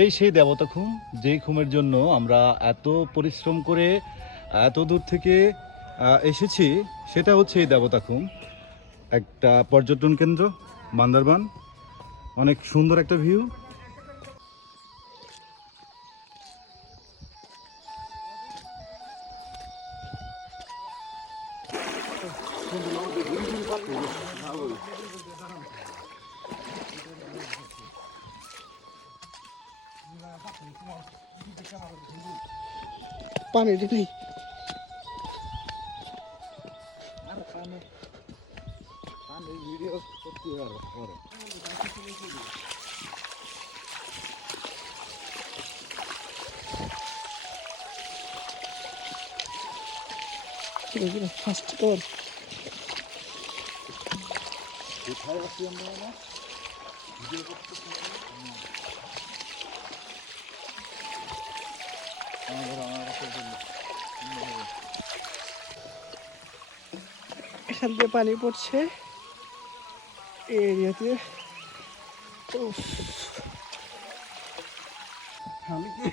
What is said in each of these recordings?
এই সেই দেবতা খুম, যেই খুমের জন্য আমরা এত পরিশ্রম করে এত দূর থেকে এসেছি। সেটা হচ্ছে এই দেবতা খুম, একটা পর্যটন কেন্দ্র বান্দরবান। অনেক সুন্দর একটা ভিউ। পানি নেই। ভিডিও করতে পারবো। ফার্স্ট কর কোথায় আছি আমরা না? ভিডিও করতে এখান দিয়ে পানি পড়ছে এই এরিয়াতে। আমি কি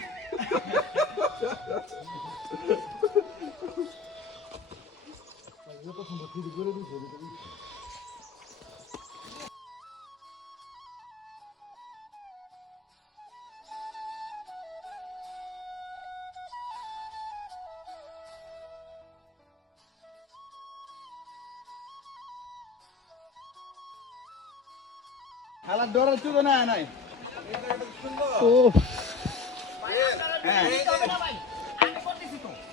খেলার ডর হচ্ছে তো না নাই ও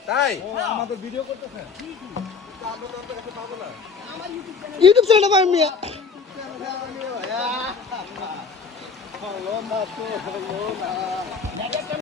তাই আমাদের ভিডিও করতেছেন ইউটিউব চ্যানেলটা পাই মিয়া। হলো না তো হলো না